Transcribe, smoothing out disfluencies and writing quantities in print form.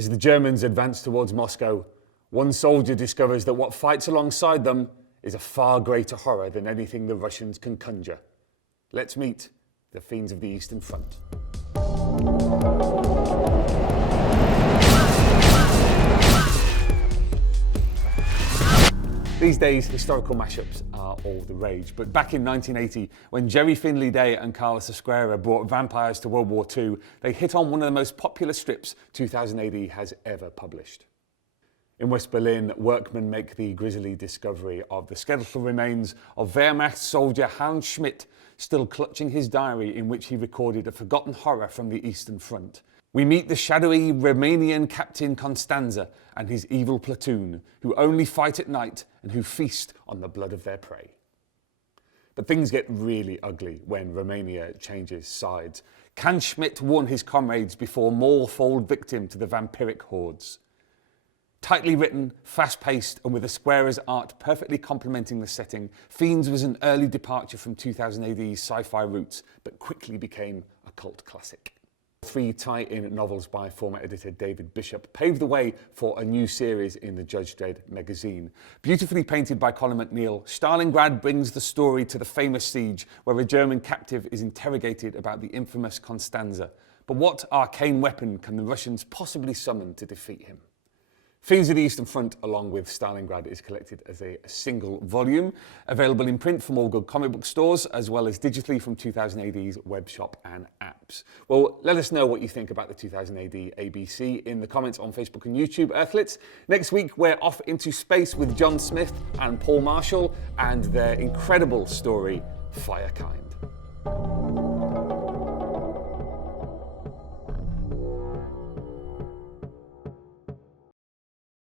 As the Germans advance towards Moscow, one soldier discovers that what fights alongside them is a far greater horror than anything the Russians can conjure. Let's meet the Fiends of the Eastern Front. These days, historical mashups are all the rage, but back in 1980, when Jerry Finley Day and Carlos Esquerra brought vampires to World War II, they hit on one of the most popular strips 2000 AD has ever published. In West Berlin, workmen make the grisly discovery of the skeletal remains of Wehrmacht soldier Hans Schmitt, still clutching his diary in which he recorded a forgotten horror from the Eastern Front. We meet the shadowy Romanian captain Constanza and his evil platoon, who only fight at night and who feast on the blood of their prey. But things get really ugly when Romania changes sides. Can Schmitt warn his comrades before more fall victim to the vampiric hordes? Tightly written, fast-paced, and with Esquerra's art perfectly complementing the setting, Fiends was an early departure from 2000 AD's sci-fi roots, but quickly became a cult classic. 3 tie-in novels by former editor David Bishop paved the way for a new series in the Judge Dredd magazine. Beautifully painted by Colin McNeil, Stalingrad brings the story to the famous siege where a German captive is interrogated about the infamous Constanza. But what arcane weapon can the Russians possibly summon to defeat him? Fiends of the Eastern Front, along with Stalingrad, is collected as a single volume, available in print from all good comic book stores, as well as digitally from 2000 AD's web shop and apps. Well, let us know what you think about the 2000 AD ABC in the comments on Facebook and YouTube, Earthlets. Next week, we're off into space with John Smith and Paul Marshall and their incredible story, Firekind.